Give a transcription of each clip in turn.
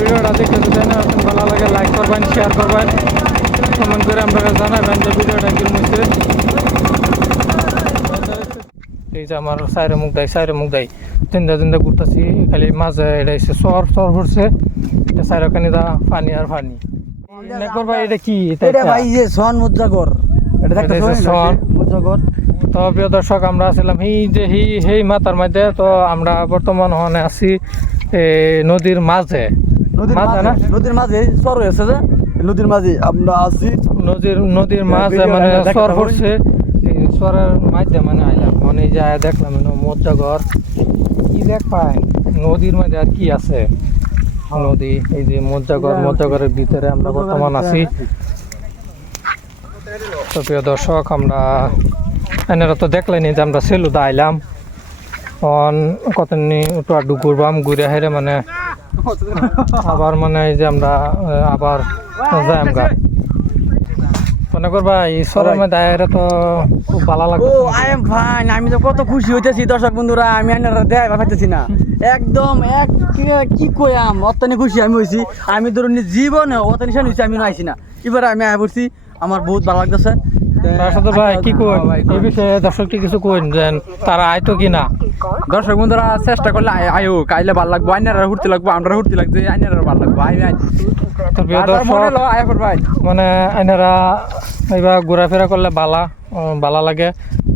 ভিডিওটা দেখতে যদি ভালো লাগে লাইক করবেন শেয়ার করবেন কমেন্ট করে আমরা জানাবেন যে ভিডিওটা কিরম হয়েছে। এই যে আমার সাইরে মুখ দেয় সাইরে মুখ দেয় তিনটা তিনটা ঘুরতেছি খালি মাঝে এটা এসে সর সর ভরছে এটা সাইরে কানি দা পানি আর পানি নেকর ভাই এটা কি? এটা ভাই যে সন মুদ্রাগর এটা দেখতে সন। মুদ্রাগর। তো প্রিয় দর্শক আমরা আছিলাম এই যে এই এই মাথার মধ্যে তো আমরা বর্তমান হনে আছি নদীর মাঝে। নদীর মাঝে মাঝে না? নদীর মাঝে হয়েছে যে? নদীর মাঝে আমরা আছি। নদীর নদীর মাঝে মানে হবে। পড়ছে মাঝে মানে আইলাম মানে দেখলাম মজ্জা ঘর। কি দেখ পাই নদীর মধ্যে আর কি আছে? নদী এই যে মজ্জা ঘর মজ্জা ঘরের ভিতরে আমরা বর্তমান আছি। তো প্রিয় দর্শক আমরা এনারা তো দেখলেনি যে আমরা সেলুদা আইলাম। অন কতনি একটু আড্ডু ঘুরবাম ঘুরে হেরে মানে আবার মানে এই যে আমরা আবার আমরা মনে করবা এই সরের মধ্যে তো খুব ভালো ও লাগবে আই এম ফাইন আমি তো কত খুশি হইতেছি দর্শক বন্ধুরা আমি আনারা দেয় পাইতেছি না। একদম এক কি- কি কইয়াম অত্যানি খুশি আমি হইছি। আমি ধরুন জীবনে অত্যানি শান হইছি আমি আইছি না। এবারে আমি আয় পড়ছি আমার বহুত ভালো লাগতেছে। সাথে ভাই কি কোন এই বিষয়ে দর্শকটি কিছু কোন যেন তারা আইতো দর্শক বন্ধুরা চেষ্টা করলে আয়- আয়ো কাইলে ভালো লাগবো। আইনারা ঘুরতে লাগবো আমরা ঘুরতে লাগছে আইনারা ভালো লাগবো। আই আই। তো প্রিয় আর তার মনে দর্শক মানে আইনারা এইবার ঘোরাফেরা করলে বালা বালা লাগে।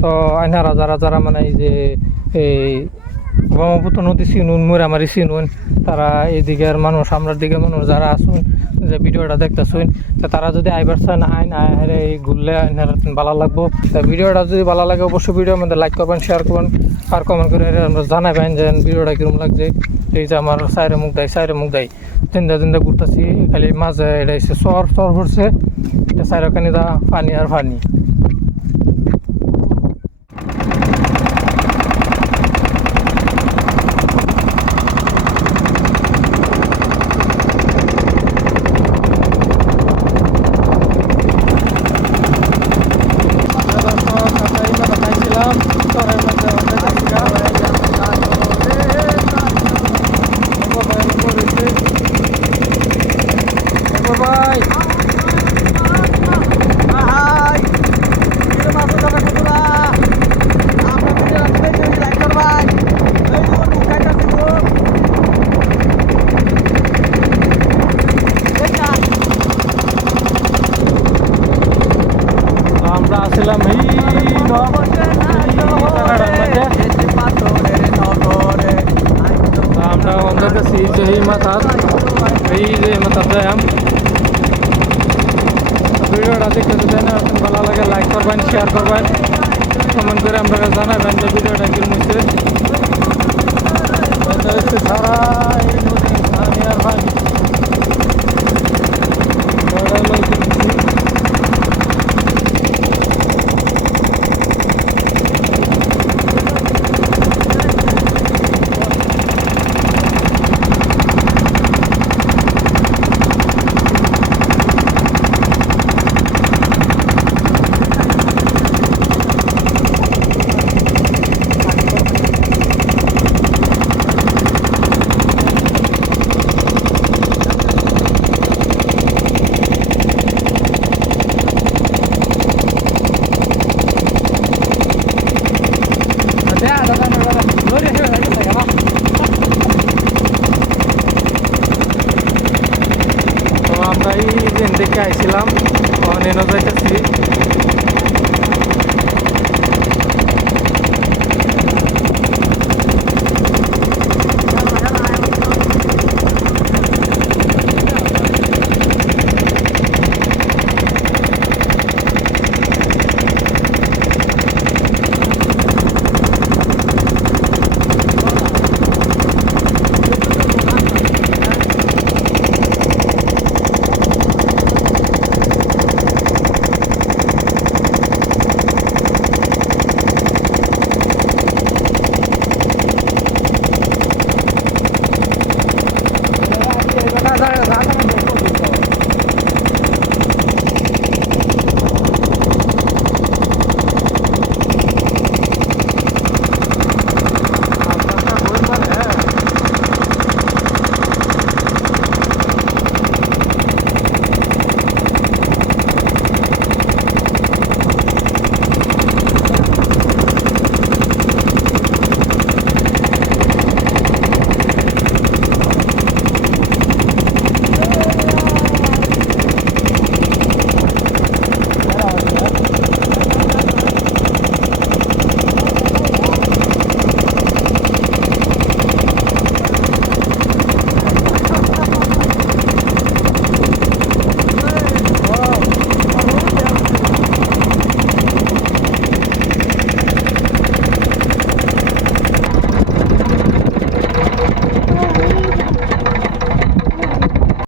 তো আইনারা যারা যারা মানে এই যে এই ব্রহ্মপুত্র নদী চিনুন মুরামারি চিনুন তারা এই দিকের মানুষ, আমরার দিকের মানুষ যারা আসুন যে ভিডিওটা দেখতেছুন, তো তারা যদি আইবার চান আইন আয় এই ঘুরলে ভালো লাগবো। তো ভিডিওটা যদি ভালো লাগে, অবশ্যই ভিডিওর মধ্যে লাইক করবেন শেয়ার করবেন, আর কমেন্ট করে আমরা জানাবেন যে ভিডিওটা কিরম লাগছে। এই যে আমার সাইরে মুখ দেয় সাইরে মুখ দেয়। তিনটা তিনটা ঘুরতেছি, খালি মাঝে এটা এসে সর সর ভরছে এটা সাইরে কানি দা পানি আর পানি ভাই। দর্শক বন্ধুরা আমরা করবাই এই আমরা অন্ধের কাছে এই যে মাথার এই যে মাথার ব্যায়াম। ভিডিওটা দেখতে যদি না ভালো লাগে লাইক করবেন শেয়ার করবেন কমেন্ট করে আমরা জানাবেন যে ভিডিওটা কি মুছে সারা এই নদী পানি আর পানি বড় লোক দেখছি। দেখে আইছিলাম অনেক যাইতেছি।